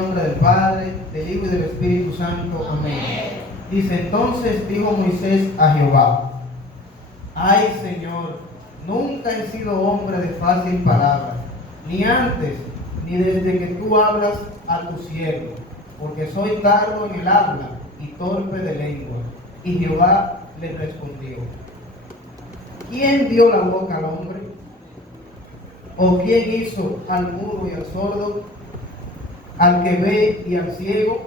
nombre del Padre, del Hijo y del Espíritu Santo. Amén. Dice: entonces dijo Moisés a Jehová: ay, Señor, nunca he sido hombre de fácil palabra, ni antes, ni desde que tú hablas a tu siervo, porque soy tardo en el habla y torpe de lengua. Y Jehová le respondió: ¿quién dio la boca al hombre? ¿O quién hizo al mudo y al sordo, al que ve y al ciego?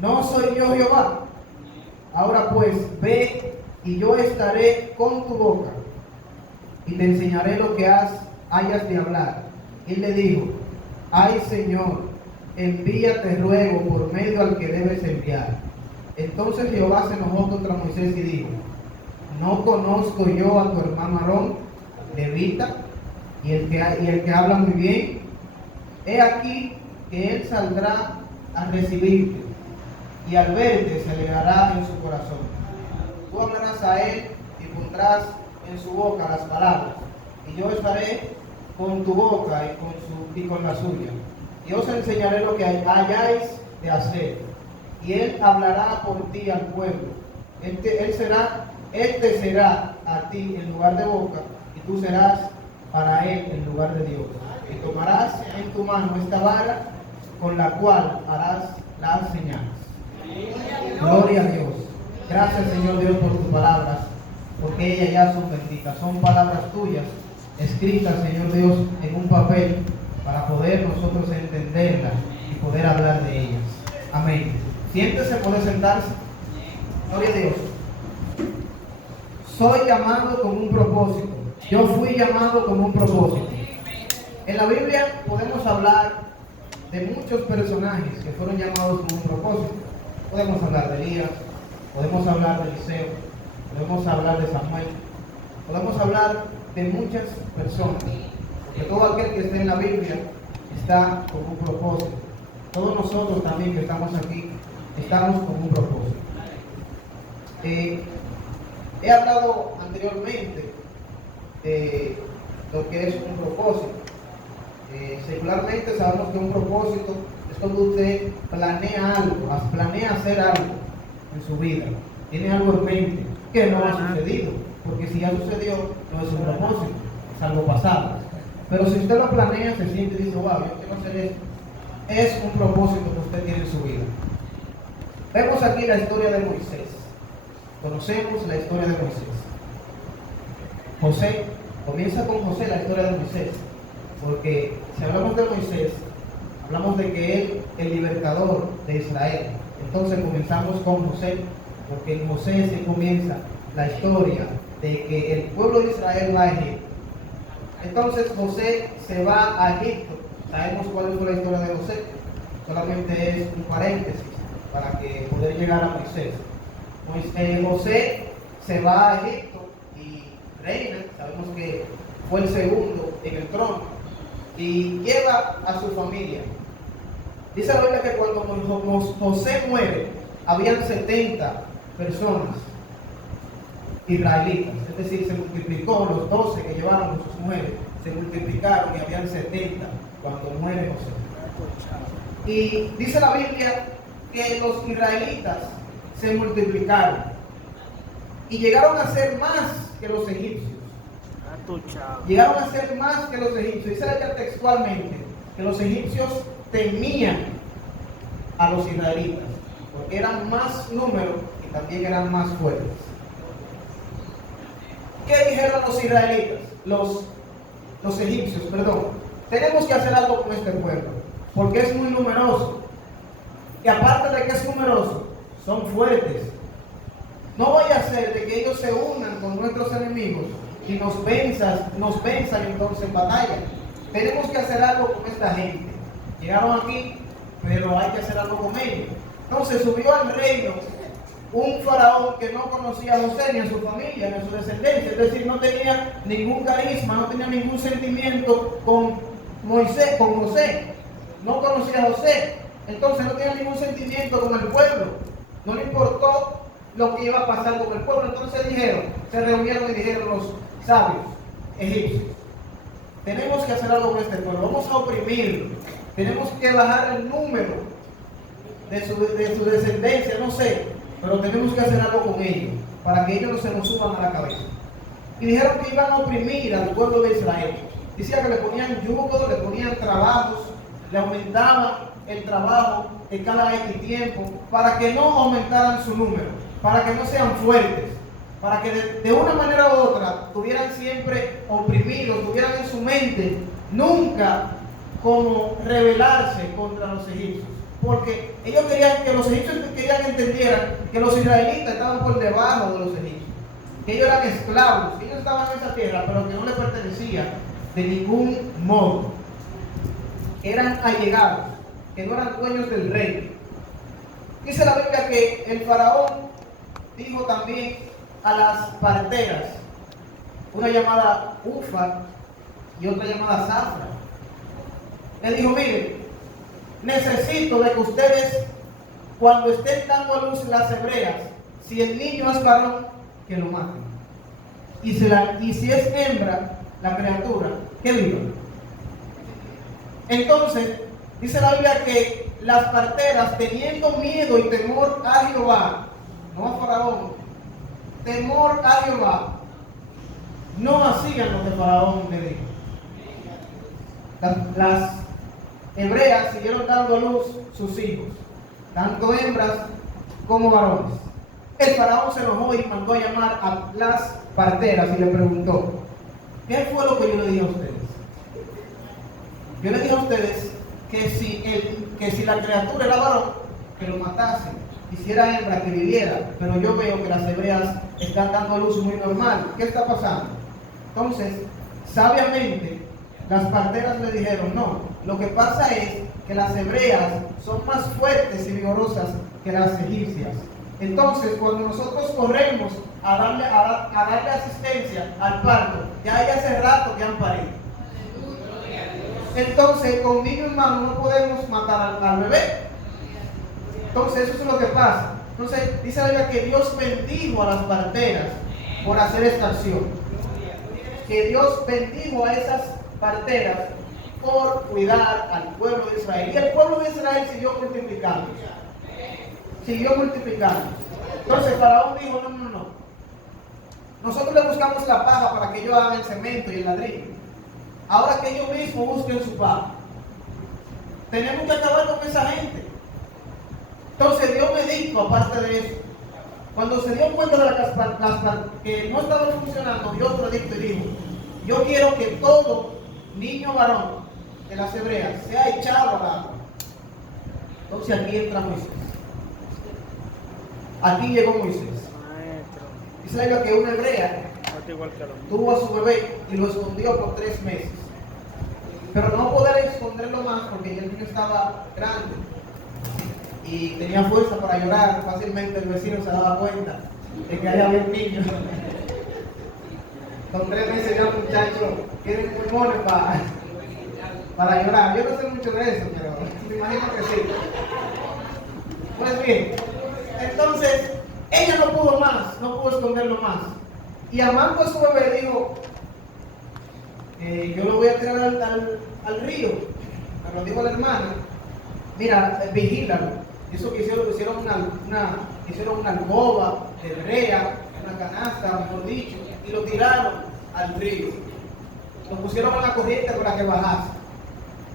¿No soy yo Jehová? Ahora pues, ve, y yo estaré con tu boca, y te enseñaré lo que hayas de hablar. Y le dijo: ay, Señor, envíate, ruego, por medio al que debes enviar. Entonces Jehová se enojó contra Moisés y dijo: ¿no conozco yo a tu hermano Aarón, levita, y el que habla muy bien? He aquí que él saldrá a recibirte, y al verte se alegrará en su corazón. Tú hablarás a él y pondrás en su boca las palabras, y yo estaré con tu boca y con la suya. Y os enseñaré lo que hayáis de hacer, y él hablará por ti al pueblo. Este será a ti en lugar de boca, y tú serás para él en lugar de Dios. Y tomarás en tu mano esta vara, con la cual harás las señales. Gloria a Dios. Gracias, Señor Dios, por tus palabras, porque ellas ya son benditas. Son palabras tuyas, escritas, Señor Dios, en un papel, para poder nosotros entenderlas y poder hablar de ellas. Amén. Siéntese, puede sentarse. Gloria a Dios. Soy llamado con un propósito. Yo fui llamado con un propósito. En la Biblia podemos hablar de muchos personajes que fueron llamados con un propósito. Podemos hablar de Elías, podemos hablar de Eliseo, podemos hablar de Samuel, podemos hablar de muchas personas, porque todo aquel que esté en la Biblia está con un propósito. Todos nosotros también que estamos aquí estamos con un propósito. He hablado anteriormente de lo que es un propósito. Secularmente sabemos que un propósito es cuando usted planea algo, planea hacer algo en su vida, tiene algo en mente que no ha sucedido, porque si ya sucedió no es un propósito, es algo pasado. Pero si usted lo planea, se siente y dice: wow, yo quiero hacer esto, es un propósito que usted tiene en su vida. Vemos aquí la historia de Moisés. Conocemos la historia de Moisés. José, comienza con José la historia de Moisés, porque si hablamos de Moisés, hablamos de que él, el libertador de Israel. Entonces comenzamos con José, porque en José se comienza la historia de que el pueblo de Israel va a Egipto. Entonces José se va a Egipto. Sabemos cuál fue la historia de José, solamente es un paréntesis para que poder llegar a Moisés. José se va a Egipto y reina. Sabemos que fue el segundo en el trono y lleva a su familia. Dice la Biblia que cuando José muere, habían 70 personas israelitas, es decir, se multiplicó. Los 12 que llevaron a sus mujeres se multiplicaron y habían 70 cuando muere José. Y dice la Biblia que los israelitas se multiplicaron y llegaron a ser más que los egipcios. Llegaron a ser más que los egipcios. Dice textualmente que los egipcios temían a los israelitas porque eran más número y también eran más fuertes. ¿Qué dijeron los israelitas? Los egipcios, perdón. Tenemos que hacer algo con este pueblo porque es muy numeroso. Y aparte de que es numeroso, son fuertes. No vaya a ser de que ellos se unan con nuestros enemigos y nos venzan entonces en batalla. Tenemos que hacer algo con esta gente. Llegaron aquí, pero hay que hacer algo con ellos. Entonces subió al reino un faraón que no conocía a José, ni a su familia, ni a su descendencia. Es decir, no tenía ningún carisma, no tenía ningún sentimiento con Moisés, con José. No conocía a José. Entonces no tenía ningún sentimiento con el pueblo. No le importó lo que iba a pasar con el pueblo. Entonces se reunieron y dijeron los sabios egipcios: tenemos que hacer algo con este pueblo, vamos a oprimirlo, Tenemos que bajar el número de su descendencia, no sé, pero tenemos que hacer algo con ellos, para que ellos no se nos suban a la cabeza. Y dijeron que iban a oprimir al pueblo de Israel. Decía que le ponían yugo, le ponían trabajos, le aumentaban el trabajo de cada X tiempo, para que no aumentaran su número, para que no sean fuertes, para que de una manera u otra tuvieran siempre oprimidos, tuvieran en su mente nunca como rebelarse contra los egipcios. Porque ellos querían que los egipcios entendieran que los israelitas estaban por debajo de los egipcios, que ellos eran esclavos, que ellos estaban en esa tierra, pero que no les pertenecía de ningún modo. Eran allegados, que no eran dueños del reino. Dice la Biblia que el faraón dijo también a las parteras, una llamada Ufa y otra llamada Zafra, le dijo: miren, necesito de que ustedes, cuando estén dando a luz las hebreas, si el niño es varón, que lo maten, y si es hembra la criatura, que viva. Entonces dice la Biblia que las parteras, teniendo miedo y temor a Jehová, no a Faraón, temor a Jehová, no hacían lo que Faraón le dijo. Las hebreas siguieron dando a luz sus hijos, tanto hembras como varones. El faraón se enojó y mandó a llamar a las parteras y le preguntó: ¿qué fue lo que yo le dije a ustedes? Yo le dije a ustedes que si la criatura era varón, que lo matasen, y si era hembra, que viviera, pero yo veo que las hebreas están dando a luz muy normal. ¿Qué está pasando? Entonces, sabiamente, las parteras le dijeron: no, lo que pasa es que las hebreas son más fuertes y vigorosas que las egipcias. Entonces, cuando nosotros corremos a darle asistencia al parto, ya hay hace rato que han parido. Entonces, con niño en mano no podemos matar al bebé. Entonces, eso es lo que pasa. Entonces, dice la Biblia que Dios bendijo a las parteras por hacer esta acción. Que Dios bendijo a esas parteras por cuidar al pueblo de Israel. Y el pueblo de Israel siguió multiplicando. Entonces Faraón dijo: no. Nosotros le buscamos la paja para que ellos hagan el cemento y el ladrillo. Ahora que ellos mismos busquen su paja. Tenemos que acabar con esa gente. Entonces Dios me dijo, aparte de eso, cuando se dio cuenta de que no estaba funcionando, Dios predicto y dijo: yo quiero que todo niño varón de las hebreas sea echado al agua. Entonces aquí entra Moisés. Aquí llegó Moisés. Dice la Biblia que una hebrea tuvo a su bebé y lo escondió por 3 meses. Pero no poder esconderlo más porque ya el niño estaba grande y tenía fuerza para llorar. Fácilmente el vecino se daba cuenta de que ahí había un niño. Con 3 meses ya un muchacho tiene pulmones para llorar. Yo no sé mucho de eso, pero me imagino que sí. Pues bien, entonces ella no pudo más, no pudo esconderlo más. Y amando a su bebé dijo: yo lo voy a tirar al río. Me lo dijo la hermana: mira, vigílalo. Eso que hicieron una alcoba de brea, una canasta, mejor dicho, y lo tiraron al río. Lo pusieron a la corriente para que bajase.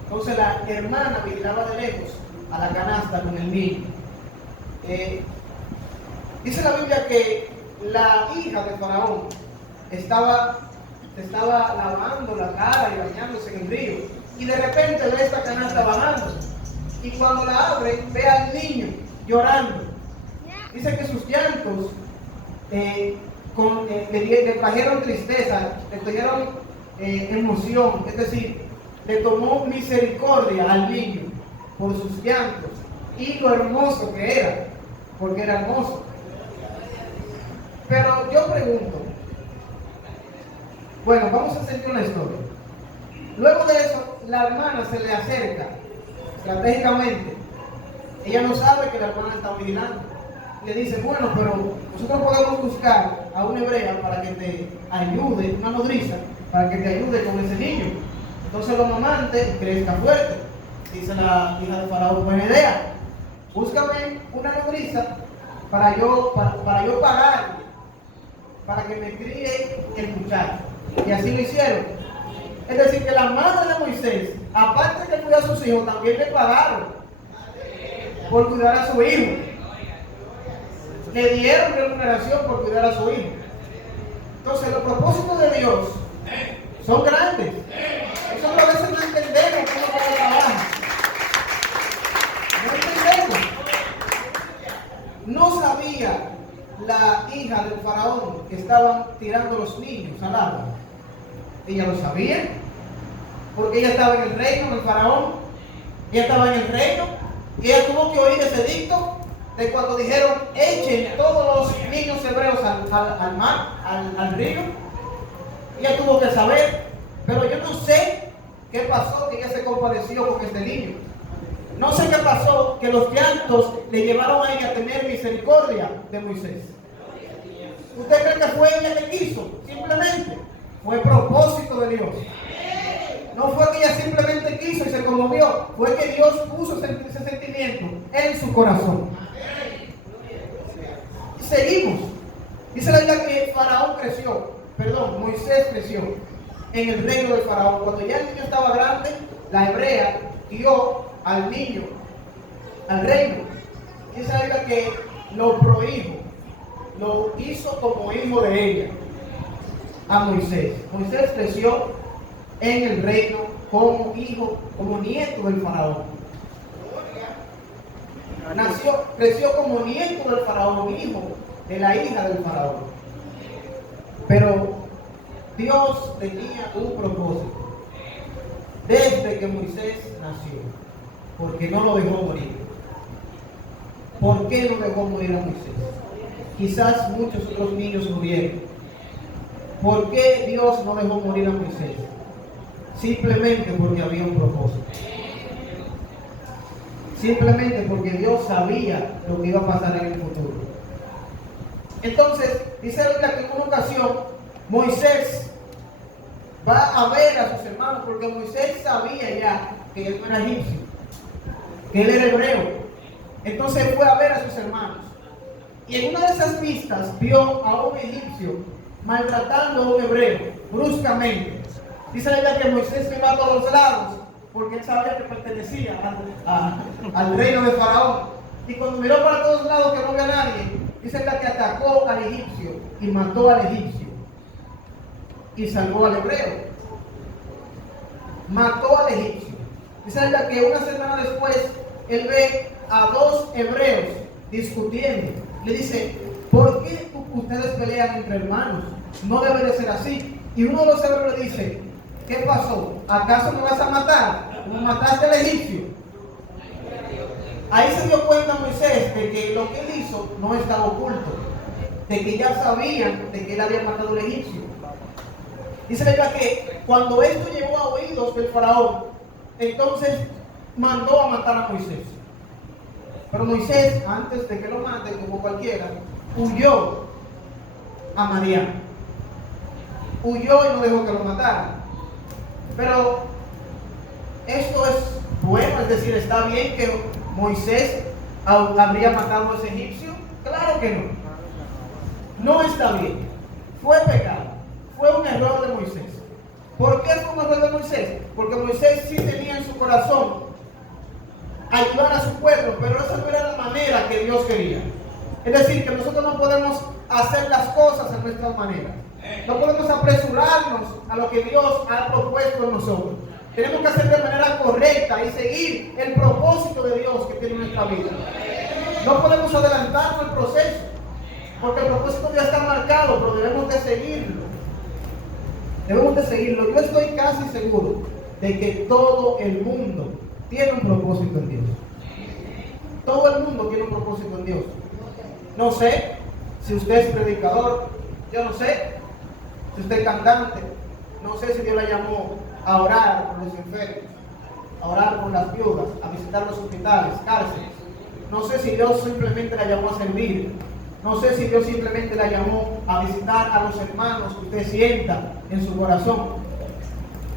Entonces la hermana vigilaba de lejos a la canasta con el niño. Dice la Biblia que la hija de Faraón estaba lavando la cara y bañándose en el río, y de repente ve esta canasta bajando, y cuando la abre ve al niño llorando. Dice que sus llantos le trajeron tristeza, le trajeron emoción, es decir, le tomó misericordia al niño por sus llantos y lo hermoso que era, porque era hermoso. Pero yo pregunto, bueno, vamos a seguir una historia. Luego de eso, la hermana se le acerca estratégicamente. Ella no sabe que la hermana está vigilando. Le dice: bueno, pero nosotros podemos buscar a una hebrea para que te ayude, una nodriza, para que te ayude con ese niño. Entonces los mamantes crezcan fuerte. Dice la hija de Faraón, buena idea, búscame una nodriza para yo pagar, para que me críe el muchacho. Y así lo hicieron. Es decir, que la madre de Moisés, aparte de cuidar a sus hijos, también le pagaron por cuidar a su hijo. Le dieron remuneración por cuidar a su hijo. Entonces, los propósitos de Dios son grandes. Eso a veces no entendemos cómo trabaja. No entendemos. No sabía la hija del faraón que estaban tirando los niños al agua. Ella lo sabía, porque ella estaba en el reino del faraón. Ella estaba en el reino y ella tuvo que oír ese dicto de cuando dijeron echen todos los niños hebreos al mar, al río. Ella tuvo que saber, pero yo no sé qué pasó que ella se compadeció con este niño. No sé qué pasó que los llantos le llevaron a ella a tener misericordia de Moisés. ¿Usted cree que fue ella que quiso? Simplemente fue propósito de Dios. No fue que ella simplemente quiso y se conmovió, fue que Dios puso ese sentimiento en su corazón. Y seguimos. Dice la Biblia que Moisés creció en el reino del faraón. Cuando ya el niño estaba grande, la hebrea dio al niño al reino. Dice la Biblia que lo prohijo, lo hizo como hijo de ella a Moisés. Moisés creció en el reino como hijo, como nieto del faraón. Creció como nieto del faraón, hijo de la hija del faraón. Pero Dios tenía un propósito desde que Moisés nació, porque no lo dejó morir. ¿Por qué no dejó morir a Moisés? Quizás muchos otros niños murieron. ¿Por qué Dios no dejó morir a Moisés? Simplemente porque había un propósito. Simplemente porque Dios sabía lo que iba a pasar en el futuro. Entonces, dice la Biblia que en una ocasión Moisés va a ver a sus hermanos, porque Moisés sabía ya que él no era egipcio, que él era hebreo. Entonces fue a ver a sus hermanos. Y en una de esas vistas vio a un egipcio maltratando a un hebreo bruscamente. Dice la Biblia que Moisés miró a todos lados, porque él sabía que pertenecía al reino de Faraón. Y cuando miró para todos lados que no había nadie, dice la que atacó al egipcio y mató al egipcio y salvó al hebreo. Mató al egipcio. Dice la que una semana después él ve a dos hebreos discutiendo. Le dice, ¿por qué ustedes pelean entre hermanos? No debe de ser así. Y uno de los hebreos le dice, ¿qué pasó? ¿Acaso me vas a matar como mataste al egipcio? Ahí se dio cuenta Moisés de que lo que él hizo no estaba oculto, de que ya sabían de que él había matado al egipcio. Dice la Biblia que cuando esto llegó a oídos del faraón, entonces mandó a matar a Moisés. Pero Moisés, antes de que lo maten como cualquiera, huyó a Madián. Huyó y no dejó que lo mataran. Pero esto es bueno, es decir, está bien que Moisés habría matado a ese egipcio. Claro que no. No está bien. Fue pecado. Fue un error de Moisés. ¿Por qué fue un error de Moisés? Porque Moisés sí tenía en su corazón ayudar a su pueblo, pero esa no era la manera que Dios quería. Es decir, que nosotros no podemos hacer las cosas a nuestra manera. No podemos apresurarnos a lo que Dios ha propuesto en nosotros. Tenemos que hacer de manera correcta y seguir el propósito de Dios que tiene en nuestra vida. No podemos adelantarnos al proceso, porque el propósito ya está marcado, pero debemos de seguirlo. Debemos de seguirlo. Yo estoy casi seguro de que todo el mundo tiene un propósito en Dios. Todo el mundo tiene un propósito en Dios. No sé si usted es predicador, yo no sé si usted es cantante, no sé si Dios la llamó a orar por los enfermos, a orar por las viudas, a visitar los hospitales, cárceles. No sé si Dios simplemente la llamó a servir. No sé si Dios simplemente la llamó a visitar a los hermanos que usted sienta en su corazón.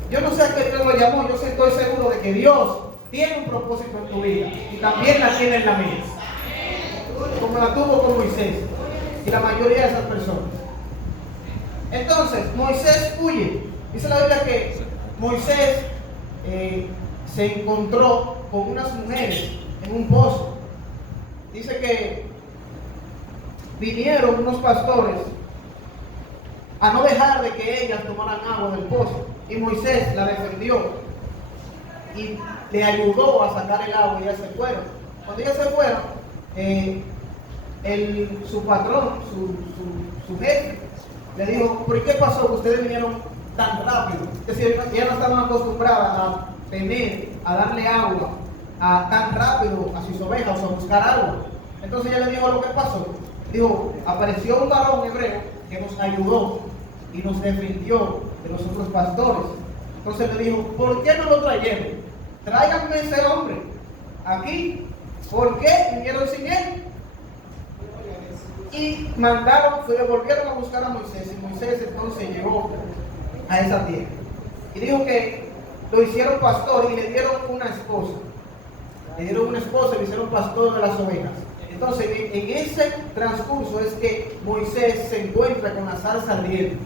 Yo no sé a qué Dios lo llamó. Yo estoy seguro de que Dios tiene un propósito en tu vida y también la tiene en la mía, como la tuvo con Moisés y la mayoría de esas personas. Entonces, Moisés huye. Dice la Biblia que Moisés se encontró con unas mujeres en un pozo. Dice que vinieron unos pastores a no dejar de que ellas tomaran agua del pozo. Y Moisés la defendió y le ayudó a sacar el agua y ellas se fueron. Cuando ellas se fueron, su patrón, su jefe, le dijo: ¿por qué pasó que ustedes vinieron tan rápido? Es decir, ellas no estaban acostumbradas a darle agua tan rápido a sus ovejas o a buscar agua. Entonces ella le dijo lo que pasó. Dijo: apareció un varón hebreo que nos ayudó y nos defendió de los otros pastores. Entonces le dijo: ¿por qué no lo trajeron? Tráiganme ese hombre aquí. ¿Por qué vinieron sin él? Y volvieron a buscar a Moisés, y Moisés entonces llegó a esa tierra. Y dijo que lo hicieron pastor y le dieron una esposa. Le dieron una esposa y lo hicieron pastor de las ovejas. Entonces, en ese transcurso es que Moisés se encuentra con la zarza ardiendo.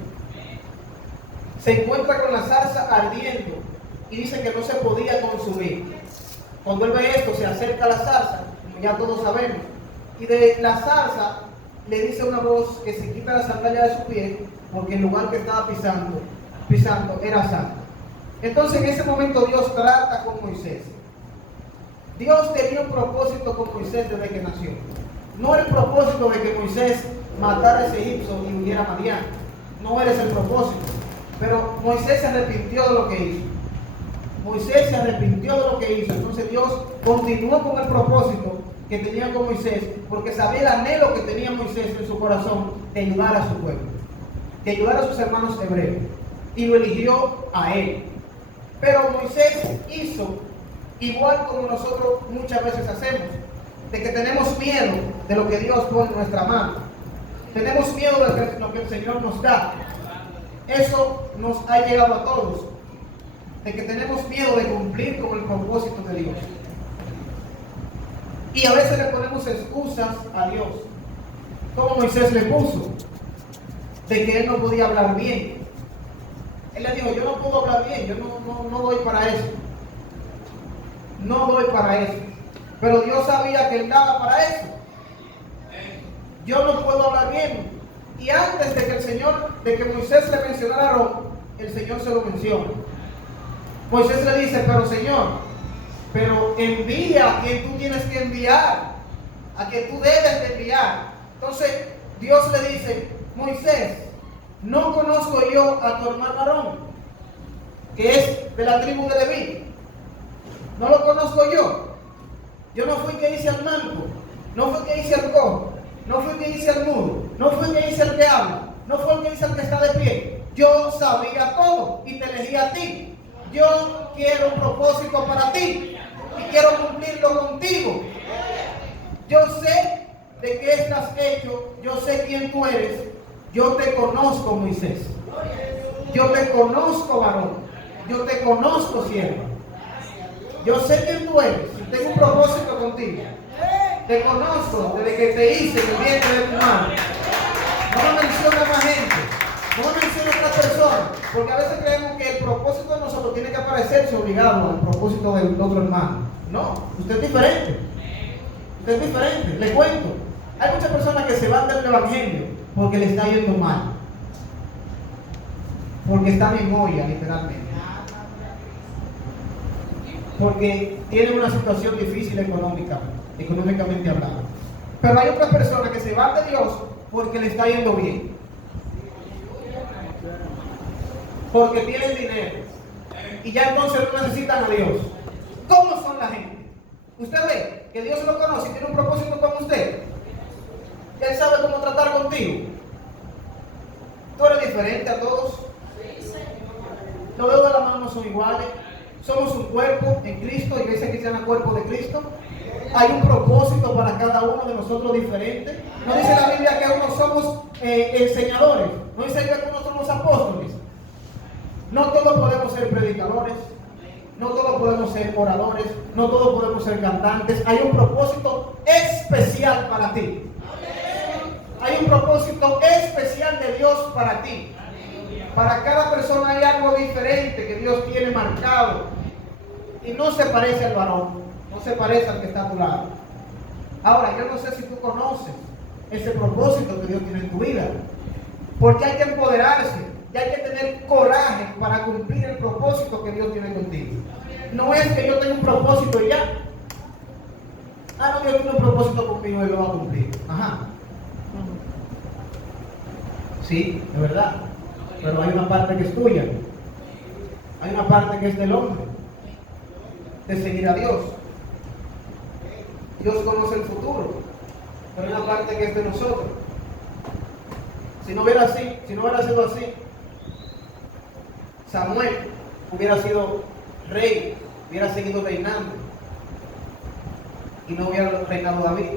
Se encuentra con la zarza ardiendo y dice que no se podía consumir. Cuando él ve esto, se acerca a la zarza, como ya todos sabemos, y de la zarza le dice una voz que se quita la sandalia de su pie, porque el lugar que estaba pisando era santo. Entonces en ese momento Dios trata con Moisés. Dios tenía un propósito con Moisés desde que nació. No era el propósito de que Moisés matara a ese egipcio y huyera a Madián. No era ese el propósito. Pero Moisés se arrepintió de lo que hizo. Moisés se arrepintió de lo que hizo. Entonces Dios continuó con el propósito que tenía con Moisés, porque sabía el anhelo que tenía Moisés en su corazón de ayudar a su pueblo, de ayudar a sus hermanos hebreos, y lo eligió a él. Pero Moisés hizo igual como nosotros muchas veces hacemos, de que tenemos miedo de lo que Dios pone en nuestra mano, tenemos miedo de lo que el Señor nos da. Eso nos ha llegado a todos, de que tenemos miedo de cumplir con el propósito de Dios. Y a veces le ponemos excusas a Dios, como Moisés le puso, de que él no podía hablar bien. Él le dijo: yo no puedo hablar bien, yo no doy para eso. No doy para eso. Pero Dios sabía que él daba para eso. Yo no puedo hablar bien. Y antes de que Moisés le mencionara a Aarón, el Señor se lo menciona. Moisés le dice: pero Señor, pero envía a quien tú tienes que enviar, a quien tú debes de enviar. Entonces Dios le dice: Moisés, ¿no conozco yo a tu hermano Aarón, que es de la tribu de Leví? ¿No lo conozco yo? Yo no fui que hice al manco, no fui que hice al cojo, no fui que hice al mudo, no fui que hice al que habla, no fue el que hice al que está de pie. Yo sabía todo y te elegí a ti. Yo quiero un propósito para ti y quiero cumplirlo contigo. Yo sé de qué estás hecho, yo sé quién tú eres. Yo te conozco, Moisés. Yo te conozco, varón. Yo te conozco, sierva. Yo sé quién tú eres y tengo un propósito contigo. Te conozco desde que te hice en el vientre de tu madre. No me menciona más gente, no me menciona otra persona, porque a veces creemos que el propósito de nosotros tiene que parecerse obligado al propósito del otro hermano. No, usted es diferente. Usted es diferente. Le cuento, hay muchas personas que se van del evangelio porque le está yendo mal, porque están en olla, literalmente, porque tienen una situación difícil económicamente hablando. Pero hay otras personas que se van de Dios porque le está yendo bien, porque tienen dinero y ya entonces no necesitan a Dios. ¿Cómo son la gente? Usted ve que Dios lo conoce y tiene un propósito con usted. Él sabe cómo tratar contigo. Tú eres diferente a todos. Los dedos de la mano no son iguales. Somos un cuerpo en Cristo, Iglesia Cristiana, cuerpo de Cristo. Hay un propósito para cada uno de nosotros diferente. No dice la Biblia que unos somos enseñadores. No dice que unos somos apóstoles. No todos podemos ser predicadores. No todos podemos ser oradores, no todos podemos ser cantantes. Hay un propósito especial para ti. Hay un propósito especial de Dios para ti. Para cada persona hay algo diferente que Dios tiene marcado. Y no se parece al varón, no se parece al que está a tu lado. Ahora, yo no sé si tú conoces ese propósito que Dios tiene en tu vida. Porque hay que empoderarse y hay que tener coraje para cumplir el propósito que Dios tiene contigo. No es que yo tenga un propósito y ya. No, Dios tiene un propósito conmigo y lo va a cumplir. Ajá. Sí, es verdad. Pero hay una parte que es tuya. Hay una parte que es del hombre. De seguir a Dios. Dios conoce el futuro. Pero hay una parte que es de nosotros. Si no hubiera sido así, Samuel hubiera sido rey, hubiera seguido reinando y no hubiera reinado David.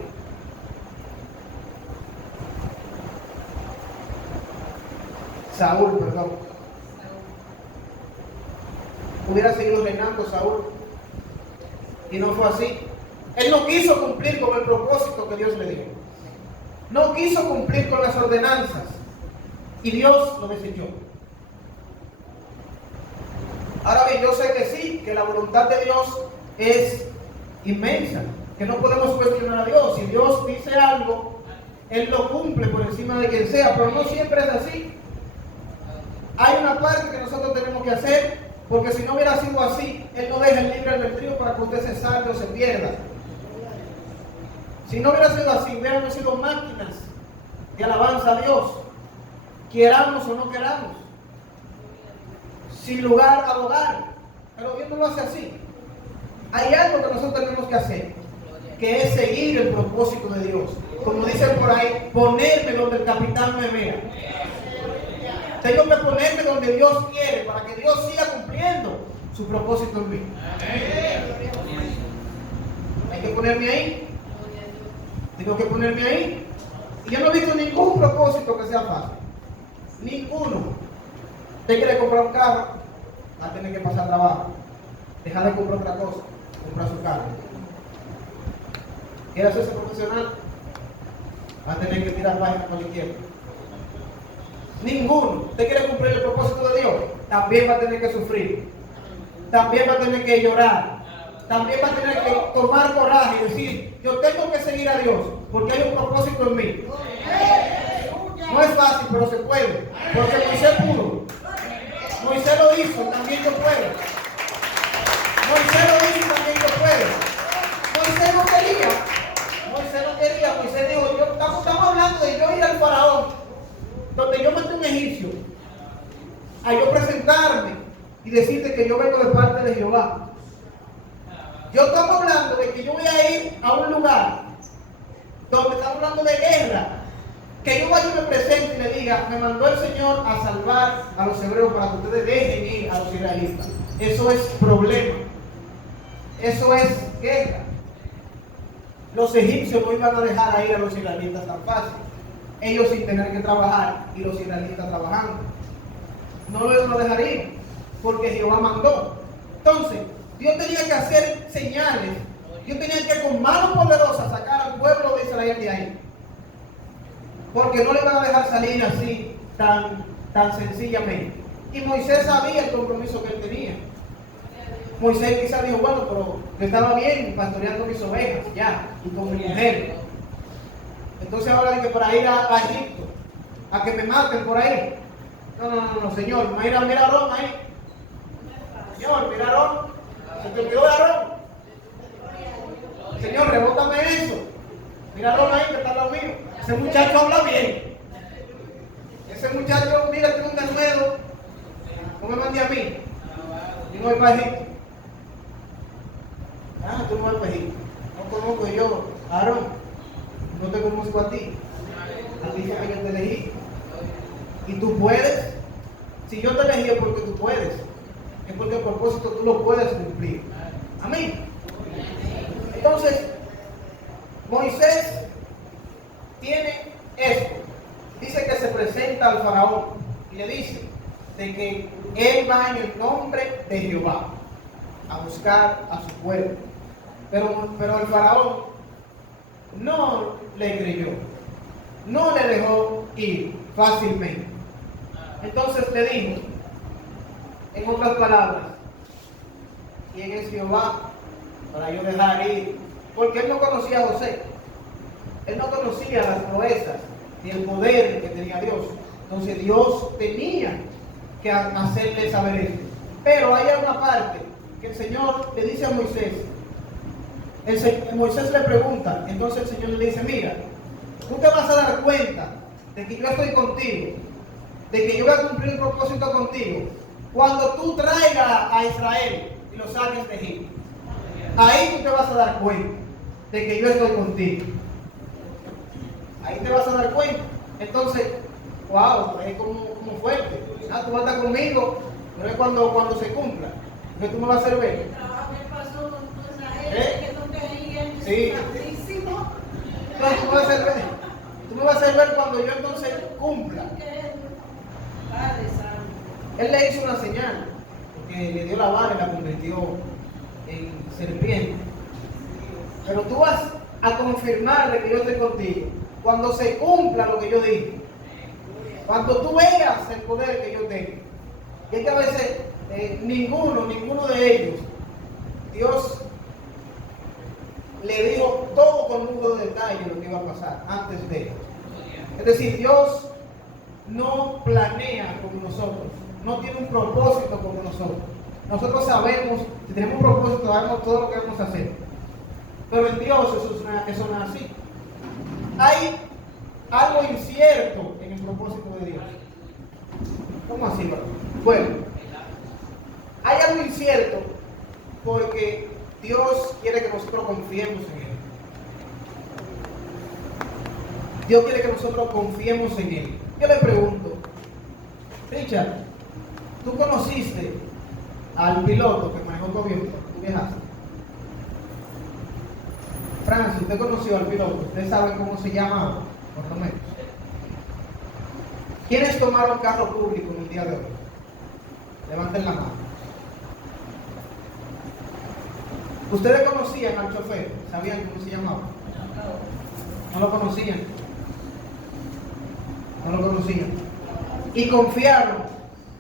Saúl, perdón. Hubiera seguido reinando Saúl y no fue así. Él no quiso cumplir con el propósito que Dios le dio. No quiso cumplir con las ordenanzas y Dios lo desechó. Ahora bien, yo sé que sí, que la voluntad de Dios es inmensa, que no podemos cuestionar a Dios. Si Dios dice algo, Él lo cumple por encima de quien sea, pero no siempre es así. Hay una parte que nosotros tenemos que hacer, porque si no hubiera sido así, Él no deja el libre albedrío para que usted se salve o se pierda. Si no hubiera sido así, hubiéramos sido máquinas de alabanza a Dios, queramos o no queramos, sin lugar a hogar. Pero Dios no lo hace así. Hay algo que nosotros tenemos que hacer, que es seguir el propósito de Dios. Como dicen por ahí, ponerme donde el capitán me vea. Tengo que ponerme donde Dios quiere, para que Dios siga cumpliendo su propósito en mí. Hay que ponerme ahí. Tengo que ponerme ahí. Y yo no he visto ningún propósito que sea fácil. Ninguno. Usted quiere comprar un carro, va a tener que pasar trabajo. Dejar de comprar otra cosa, comprar su carro. ¿Quiere hacerse profesional? Va a tener que tirar páginas por la izquierda. Ninguno. Usted quiere cumplir el propósito de Dios, también va a tener que sufrir. También va a tener que llorar. También va a tener que tomar coraje y decir, yo tengo que seguir a Dios, porque hay un propósito en mí. No es fácil, pero se puede. Porque Moisés pudo. Moisés lo hizo, también yo puedo. Moisés lo hizo, también yo puedo. Moisés no quería. Moisés dijo, estamos hablando de yo ir al faraón, donde yo maté un egipcio, a yo presentarme y decirte que yo vengo de parte de Jehová. Yo estamos hablando de que yo voy a ir a un lugar donde estamos hablando de guerra. Que yo vaya y me presente y le diga, me mandó el Señor a salvar a los hebreos para que ustedes dejen ir a los israelitas. Eso es problema. Eso es guerra. Los egipcios no iban a dejar a ir a los israelitas tan fácil. Ellos sin tener que trabajar y los israelitas trabajando. No lo iban a dejar ir porque Jehová mandó. Entonces, Dios tenía que hacer señales. Dios tenía que con manos poderosas sacar al pueblo de Israel de ahí. Porque no le iban a dejar salir así tan sencillamente. Y Moisés sabía el compromiso que él tenía. Moisés quizás dijo, bueno, pero yo estaba bien pastoreando mis ovejas ya, y con mi mujer. Entonces ahora dije para ir a Egipto, a que me maten por ahí. No, señor, mira a Aarón ahí. Señor, mira a Aarón. Se te olvidó de Aarón. Señor, rebótame eso. Mira a Aarón ahí que está al lado mío. Ese muchacho habla bien. Ese muchacho, mira, tiene un denuedo. No me mande a mí. Yo no voy para Egipto. Tú no vas para Egipto. No conozco yo, Aarón. No te conozco a ti. A ti fue que yo te elegí. Y tú puedes. Si yo te elegí es porque tú puedes. Es porque el propósito tú lo puedes cumplir. Amén. Entonces, Moisés tiene esto. Dice que se presenta al faraón y le dice de que él va en el nombre de Jehová. a buscar a su pueblo. Pero el faraón no le creyó, no le dejó ir fácilmente. Entonces le dijo, en otras palabras, ¿quién es Jehová para yo dejar ir? Porque él no conocía a José, él no conocía las proezas ni el poder que tenía Dios. Entonces Dios tenía que hacerle saber esto. Pero hay una parte que el Señor le dice a Moisés. Moisés le pregunta, entonces el Señor le dice, mira, tú te vas a dar cuenta de que yo estoy contigo, de que yo voy a cumplir el propósito contigo, cuando tú traigas a Israel y lo saques de Egipto. Ahí tú te vas a dar cuenta de que yo estoy contigo. Ahí te vas a dar cuenta. Entonces, wow, es como fuerte. Ah, tú vas a estar conmigo, pero es cuando se cumpla. Porque tú me vas a hacer ver. Sí. Entonces tú me vas a hacer ver. Tú me vas a hacer ver cuando yo entonces cumpla. Él le hizo una señal, porque le dio la vara y la convirtió en serpiente. Pero tú vas a confirmar de que yo estoy contigo cuando se cumpla lo que yo dije. Cuando tú veas el poder que yo tengo. Y es que a veces ninguno de ellos, Dios le dijo todo con lujo de detalle lo que iba a pasar antes de él. Es decir, Dios no planea como nosotros, no tiene un propósito como nosotros. Nosotros sabemos, si tenemos un propósito, sabemos todo lo que vamos a hacer. Pero en Dios eso no es así. Hay algo incierto en el propósito de Dios. ¿Cómo así, bro? Bueno, hay algo incierto porque Dios quiere que nosotros confiemos en Él. Dios quiere que nosotros confiemos en Él. Yo le pregunto, Richard, ¿tú conociste al piloto que manejó tu avión? ¿Tú viajaste? Francis, ¿usted conoció al piloto? ¿Usted sabe cómo se llama? Por lo menos. ¿Quiénes tomaron carro público en el día de hoy? Levanten la mano. ¿Ustedes conocían al chofer? ¿Sabían cómo se llamaba? No lo conocían. No lo conocían. Y confiaron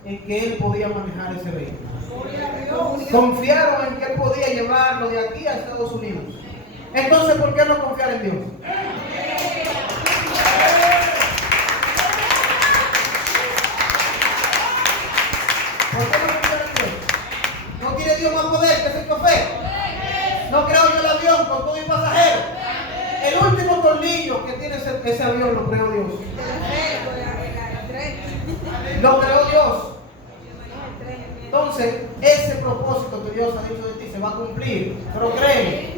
en que él podía manejar ese vehículo. Confiaron en que él podía llevarlo de aquí a Estados Unidos. Entonces, ¿por qué no confiar en Dios? ¿Por qué no confiar en Dios? ¿No tiene Dios más poder que ese chofer? ¿No creo yo el avión con todo y pasajero? El último tornillo que tiene ese avión lo creó Dios. Lo creó Dios. Entonces, ese propósito que Dios ha dicho de ti se va a cumplir. Pero créeme,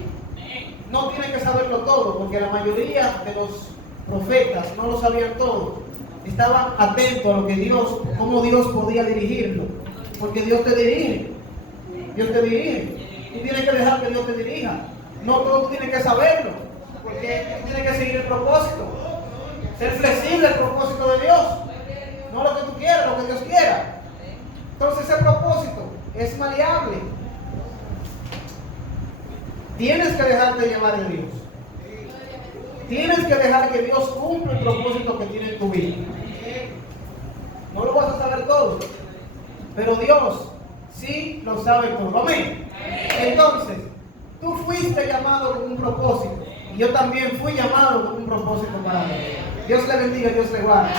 no tienes que saberlo todo, porque la mayoría de los profetas no lo sabían todo. Estaban atentos a lo que Dios, cómo Dios podía dirigirlo. Porque Dios te dirige. Dios te dirige. Tú tienes que dejar que Dios te dirija. No todo tú tienes que saberlo, porque tú tienes que seguir el propósito. Ser flexible al propósito de Dios. No lo que tú quieras, lo que Dios quiera. Entonces ese propósito es maleable. Tienes que dejarte llevar de Dios. Tienes que dejar que Dios cumpla el propósito que tiene en tu vida. No lo vas a saber todo, pero Dios sí lo sabe todo. Amén. Entonces, tú fuiste llamado con un propósito. Y yo también fui llamado con un propósito para mí. Dios le bendiga, Dios le guarde.